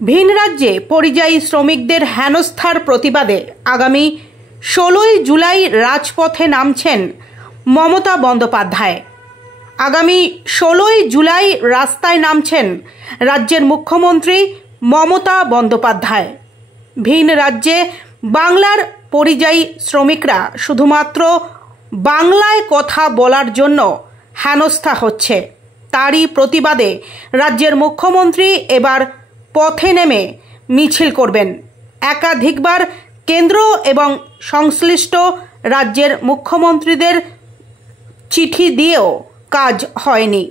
ভিন রাজ্যে পরিযায়ী শ্রমিকদের হেনস্থার প্রতিবাদে আগামী 16ই জুলাই রাজপথে নামছেন মমতা বন্দ্যোপাধ্যায়। আগামী 16ই জুলাই রাস্তায় নামছেন রাজ্যের মুখ্যমন্ত্রী মমতা বন্দ্যোপাধ্যায়। ভিন রাজ্যে বাংলার পরিযায়ী শ্রমিকরা শুধুমাত্র বাংলায় কথা বলার জন্য হেনস্থা হচ্ছে, তারই প্রতিবাদে রাজ্যের মুখ্যমন্ত্রী এবার পথে নেমে মিছিল করবেন। একাধিকবার কেন্দ্র এবং সংশ্লিষ্ট রাজ্যের মুখ্যমন্ত্রীদের চিঠি দিয়েও কাজ হয়নি,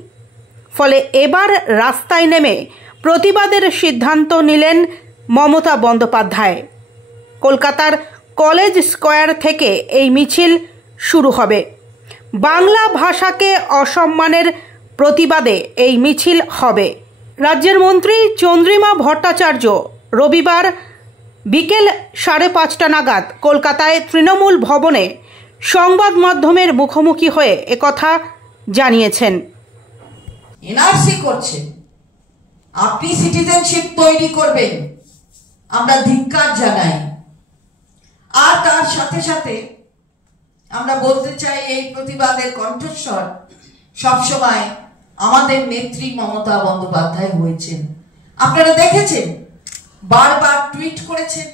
ফলে এবার রাস্তায় নেমে প্রতিবাদের সিদ্ধান্ত নিলেন মমতা বন্দ্যোপাধ্যায়। কলকাতার কলেজ স্কোয়ার থেকে এই মিছিল শুরু হবে। বাংলা ভাষাকে অসম্মানের প্রতিবাদে এই মিছিল হবে। রাজ্যের মন্ত্রী চন্দ্রিমা ভট্টাচার্য রবিবার বিকেল 5:30 নাগাদ কলকাতায় তৃণমূল ভবনে সংবাদ মাধ্যমের মুখোমুখি হয়ে একথা জানিয়েছেন। এনআরসি করছেন, আপনি সিটিজেনশিপ তৈরি করবেন, আমরা ধিক্কার জানাই। আর তার সাথে সাথে আমরা বলতে চাই, এই প্রতিবাদের কণ্ঠস্বর সবসময় আমাদের নেত্রী মমতা বন্দ্যোপাধ্যায় হয়েছেন। আপনারা দেখেছেন, বারবার টুইট করেছেন,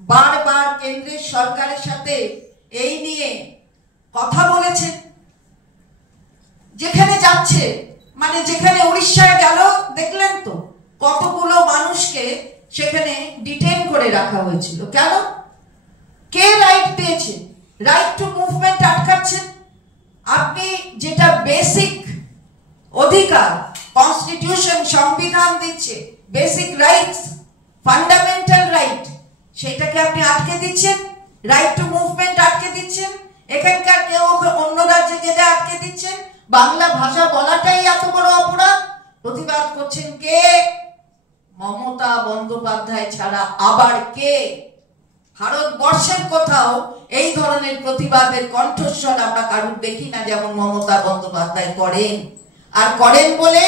বারবার কেন্দ্রের সরকারের সাথে এই নিয়ে কথা বলেছেন। যেখানে যাচ্ছে, মানে যেখানে উড়িষ্যায় গেল, দেখলেন তো কতগুলো মানুষকে সেখানে ডিটেইন করে রাখা হয়েছিল। কেন? কে রাইট দিয়েছে? রাইট টু মুভমেন্ট আটকাচ্ছেন। আপনি যেটা বেসিক অধিকার, কনস্টিটিউশন, সংবিধান দিচ্ছে, বেসিক রাইটস, ফান্ডামেন্টাল রাইট, সেটাকে আপনি আটকে দিচ্ছেন। রাইট টু মুভমেন্ট আটকে দিচ্ছেন। এখানকার কেউ অন্য রাজ্যে গেলে আটকে দিচ্ছেন। বাংলা ভাষা বলাটাই এত বড় অপরাধ। প্রতিবাদ করছেন কে? মমতা বন্দ্যোপাধ্যায় ছাড়া আবার কে? ভারতবর্ষের কোথাও এই ধরনের প্রতিবাদের কণ্ঠস্বর আমরা কারুর দেখি না, যেমন মমতা বন্দ্যোপাধ্যায় করেন। আর করেন বলে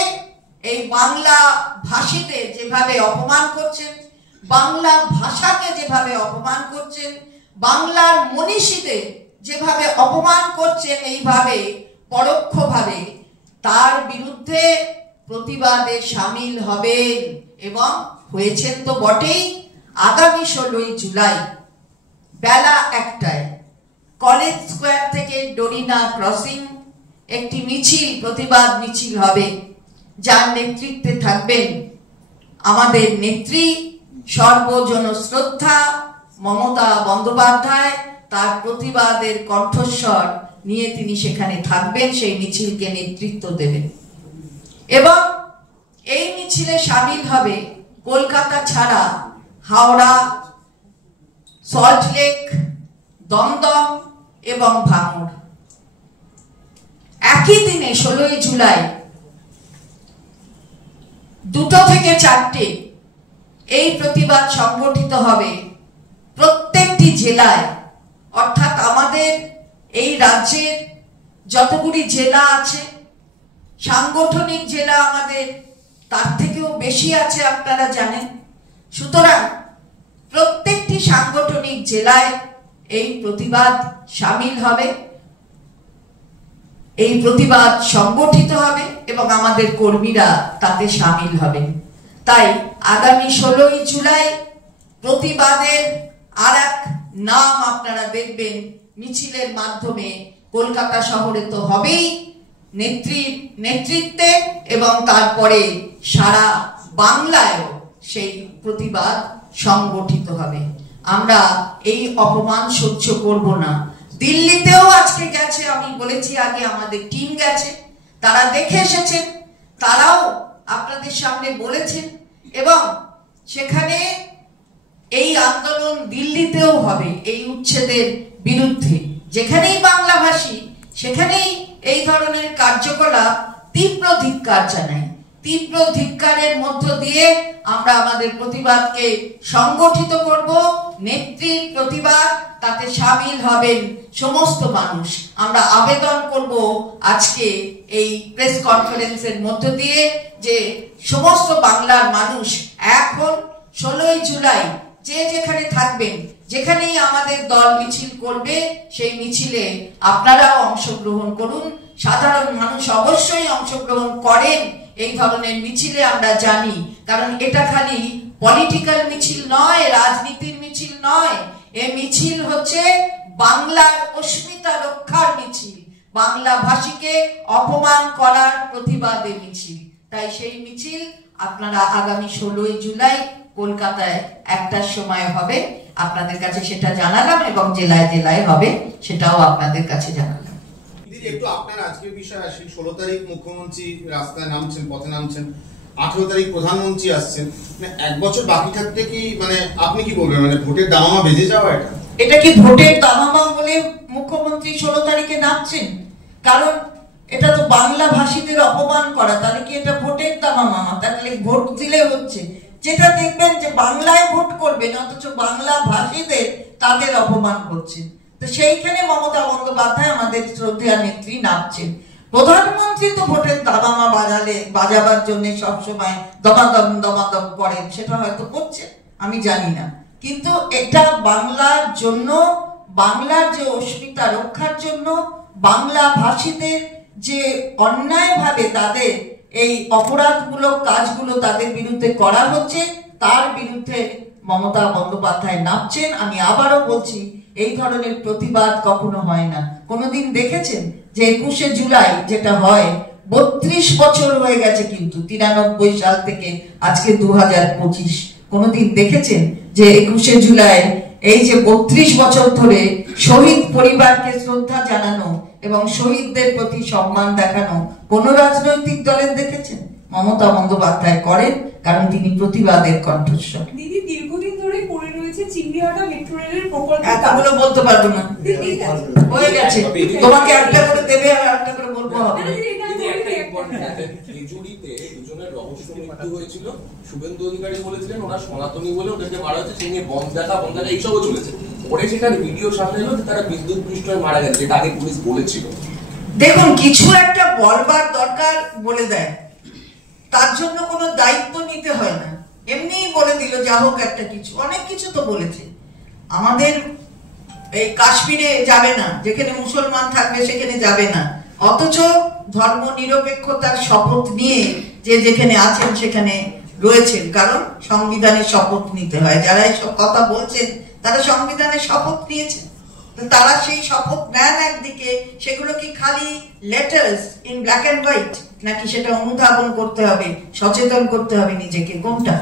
এই বাংলা ভাষীদের যেভাবে অপমান করছেন, বাংলা ভাষাকে যেভাবে অপমান করছেন, বাংলার মনীষীদের যেভাবে অপমান করছেন, এইভাবে পরোক্ষভাবে তার বিরুদ্ধে প্রতিবাদে সামিল হবেন এবং হয়েছেন তো বটেই। আগামী 16ই জুলাই বেলা 1টায় কলেজ স্কোয়ার থেকে ডোরিনা ক্রসিং একটি মিছিল, প্রতিবাদ মিছিল হবে, যার নেতৃত্বে থাকবেন আমাদের নেত্রী সর্বজন শ্রদ্ধা মমতা বন্দ্যোপাধ্যায়। তার প্রতিবাদের কণ্ঠস্বর নিয়ে তিনি সেখানে থাকবেন, সেই মিছিলকে নেতৃত্ব দেবেন। এবং এই মিছিলে সামিল হবে কলকাতা ছাড়া হাওড়া, সল্টলেক, দমদম এবং ভাঙড়। একই দিনে 16ই জুলাই 2টো থেকে 4টে এই প্রতিবাদ সংগঠিত হবে প্রত্যেকটি জেলায়। অর্থাৎ আমাদের এই রাজ্যের যতগুলি জেলা আছে, সাংগঠনিক জেলা আমাদের তার থেকেও বেশি আছে, আপনারা জানেন। সুতরাং প্রত্যেকটি সাংগঠনিক জেলায় এই প্রতিবাদ সামিল হবে, এই প্রতিবাদ সংগঠিত হবে এবং আমাদের কর্মীরা তাতে সামিল হবেন। তাই আগামী 16ই জুলাই প্রতিবাদের আর এক নাম আপনারা দেখবেন মিছিলের মাধ্যমে। কলকাতা শহরে তো হবেই নেত্রীর নেতৃত্বে, এবং তারপরে সারা বাংলায়ও সেই প্রতিবাদ সংগঠিত হবে। আমরা এই অপমান সহ্য করব না। দিল্লিতেও আজকে গেছে, আমি বলেছি আগে, আমাদের টিম গেছে, তারা দেখে এসেছেন, তারাও আপনাদের সামনে বলেছেন। এবং সেখানে এই আন্দোলন দিল্লিতেও হবে এই উচ্ছেদের বিরুদ্ধে। যেখানেই বাংলাভাষী সেখানেই এই ধরনের কার্যকলাপ তীব্র ধিক্কার জানাই। তীব্র ধিক্কারের মধ্য দিয়ে আমরা আমাদের প্রতিবাদকে সংগঠিত করব। নেত্রীর প্রতিবাদ, তাতে সামিল হবেন সমস্ত মানুষ। আমরা আবেদন করব আজকে এই প্রেস কনফারেন্সের মধ্য দিয়ে যে সমস্ত বাংলার মানুষ এক এখন 16ই জুলাই যে যেখানে থাকবেন, যেখানেই আমাদের দল মিছিল করবে, সেই মিছিলে আপনারাও অংশগ্রহণ করুন। সাধারণ মানুষ অবশ্যই অংশগ্রহণ করেন এই ধরনের মিছিলে, আমরা জানি। কারণ এটা খালি পলিটিক্যাল মিছিল নয়, রাজনীতির মিছিল নয়, এই মিছিল হচ্ছে বাংলার অস্মিতা রক্ষার মিছিল, বাংলা ভাষীকে অপমান করার প্রতিবাদে মিছিল। তাই সেই মিছিল আপনারা আগামী 16ই জুলাই কলকাতায় 1টার সময় হবে, আপনাদের কাছে সেটা জানালাম, এবং জেলায় জেলায় হবে সেটাও আপনাদের কাছে জানালাম। একটু আপনার আজকের বিষয় আসি। 16 তারিখ মুখ্যমন্ত্রী রাস্তায় নামছেন, পথে নামছেন, 18 তারিখ প্রধানমন্ত্রী আসছেন, মানে 1 বছর বাকি থাকতে কি মানে আপনি কি বলবেন, মানে ভোটের দামামা বেজে যাওয়া? এটা কি ভোটের দামামা বলে মুখ্যমন্ত্রী 16 তারিখে নামছেন? কারণ এটা তো বাংলা ভাষীদের অপমান করা, তাহলে কি এটা ভোটের দামামা? তাহলে ভোট দিলে হচ্ছে, যেটা দেখবেন যে বাংলায় ভোট করবেন অথচ বাংলা ভাষীদের তাদের অপমান করছেন। তো সেইখানে মমতা বন্দ্যোপাধ্যায় আমাদের শ্রদ্ধেয় নেত্রী নামছেন। প্রধানমন্ত্রী তো ভোটের দামামা বাজাবার জন্য সবসময় দমাদম করেন, সেটা হয়তো করছেন, আমি জানি না। কিন্তু এটা বাংলার জন্য, বাংলার যে অস্মিতা রক্ষার জন্য, বাংলা ভাষীদের যে অন্যায়ভাবে তাদের এই অপরাধমূলক কাজগুলো তাদের বিরুদ্ধে করা হচ্ছে, তার বিরুদ্ধে মমতা বন্দ্যোপাধ্যায় নামছেন। আমি আবারও বলছি, এই ধরনের প্রতিবাদ কখনো হয় না। কোনোদিন দেখেছেন যে 21শে জুলাই যেটা হয়, 32 বছর হয়ে গেছে, কিন্তু 93 সাল থেকে আজকে 2025, কোনোদিন দেখেছেন যে 21শে জুলাই এই যে 32 বছর ধরে শহীদ পরিবারকে শ্রদ্ধা জানানো এবং শহীদদের প্রতি সম্মান দেখানো কোন রাজনৈতিক দলের দেখেছেন? মমতা বন্দ্যোপাধ্যায় করেন, কারণ তিনি প্রতিবাদের কণ্ঠস্বর। দিদি, দীর্ঘদিন ধরে পড়ে রয়েছে চিংড়িহাটা মেট্রো রেলের প্রকল্প। এতগুলো বলতে পারবো না, হয়ে গেছে। তোমাকে একটা করে দেবে আর একটা করে বলবো হবে। খেজুরিতে দুজনের রহস্য মৃত্যু হয়েছিল, শুভেন্দু অধিকারী বলেছিলেন ওরা সনাতনী বলে ওদেরকে মারা হয়েছে, সেই নিয়ে বন্ধ দেখা এইসবও চলেছে। পরে সেটার ভিডিও সামনে এলো যে তারা বিদ্যুৎ পৃষ্ঠ হয়ে মারা গেছে, যেটা আগে পুলিশ বলেছিল। দেখুন, কিছু একটা বলবার দরকার বলে দেয়, তার জন্য কোনো দায়িত্ব নিতে হয় না, এমনিই বলে দিল যা হোক একটা কিছু। অনেক কিছু তো বলেছে, আমাদের এই কাশ্মীরে যাবে না, যেখানে মুসলমান থাকবে সেখানে যাবে না, অথচ ধর্ম নিরপেক্ষতার শপথ নিয়ে যে যেখানে আছেন সেখানে রয়েছেন। কারণ সংবিধানের শপথ নিতে হয়, যারা এইসব কথা বলছেন তারা সংবিধানের শপথ নিয়েছেন। তারা সেই শপথ নেন একদিকে, সেগুলো কি খালি letters in black and white, নাকি সেটা অনুধাবন করতে হবে, সচেতন করতে হবে নিজেকে? কোনটা?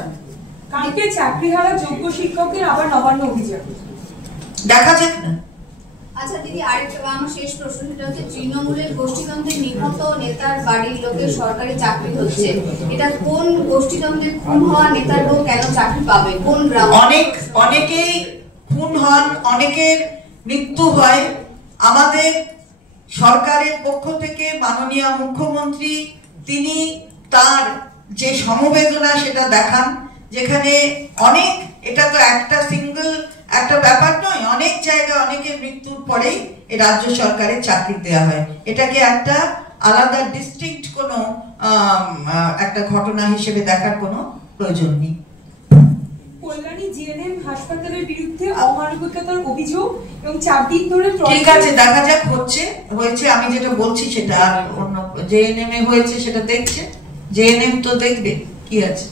কালকে চাকরিহারা যোগ্য শিক্ষকদের আবার নবান্ন অভিযান দেখা যাক না। আচ্ছা দিদি, আরেকটা আমার শেষ প্রশ্ন, সেটা হচ্ছে তৃণমূলের গোষ্ঠীতন্ত্রে নিহত নেতার বাড়ির লোকের সরকারি চাকরি হচ্ছে, এটা কোন গোষ্ঠীতন্ত্রে খুন হওয়া নেতার লোক কেন চাকরি পাবে, কোন গ্রাম? অনেকেই খুন হন, অনেকের মৃত্যু হয়। আমাদের সরকারের পক্ষ থেকে মাননীয় মুখ্যমন্ত্রী তিনি তার যে সমবেদনা সেটা দেখান, যেখানে অনেক, এটা তো একটা সিঙ্গল একটা ব্যাপার নয়, অনেক জায়গায় অনেকের মৃত্যুর পরেই রাজ্য সরকারের চাকরি দেওয়া হয়। এটাকে একটা আলাদা ডিস্ট্রিক্ট কোনো একটা ঘটনা হিসেবে দেখার কোনো প্রয়োজন নেই। কল্যাণী জিএনএম হাসপাতালের বিরুদ্ধে অমানবিকতার অভিযোগ এবং 4 দিন ধরে, ঠিক আছে দেখা যাক, হয়েছে। আমি যেটা বলছি সেটা, আর অন্য জেএনএম এ হয়েছে সেটা দেখছে, জেএনএম তো দেখবে কি আছে।